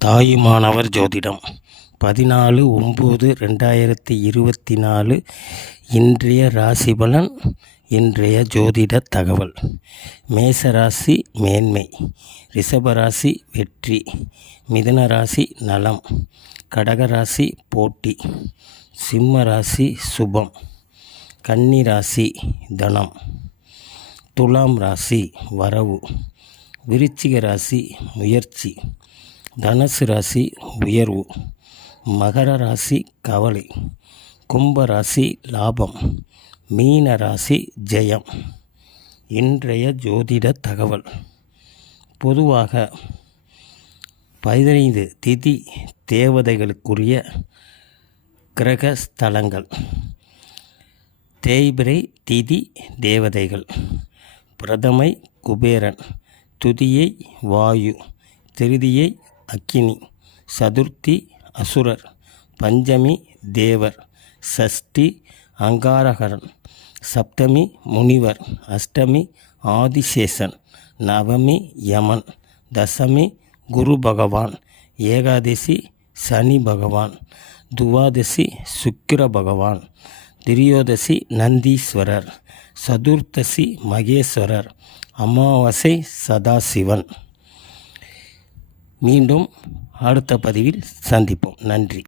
தாயுமானவர் ஜோதிடம் 14/9/2024 இன்றைய ராசிபலன். இன்றைய ஜோதிட தகவல். மேசராசி மேன்மை, ரிஷபராசி வெற்றி, மிதுனராசி நலம், கடகராசி போட்டி, சிம்மராசி சுபம், கன்னிராசி தனம், துலாம் ராசி வரவு, விருச்சிக ராசி முயற்சி, தனுசு ராசி உயர்வு, மகர ராசி கவலை, கும்ப ராசி லாபம், மீன ராசி ஜெயம். இன்றைய ஜோதிட தகவல். பொதுவாக 15 திதி தேவதைகளுக்குரிய கிரக ஸ்தலங்கள். தேய்பிரை திதி தேவதைகள்: பிரதமை குபேரன், துதியை வாயு, திருதியை அக்கினி, சதுர்த்தி அசுரர், பஞ்சமி தேவர், சஷ்டி அங்காரகரன், சப்தமி முனிவர், அஷ்டமி ஆதிசேஷன், நவமி யமன், தசமி குரு பகவான், ஏகாதசி சனி பகவான், துவாதசி சுக்கிர பகவான், திரியோதசி நந்தீஸ்வரர், சதுர்த்தசி மகேஸ்வரர், அமாவாசை சதாசிவன். மீண்டும் அடுத்த பதிவில் சந்திப்போம். நன்றி.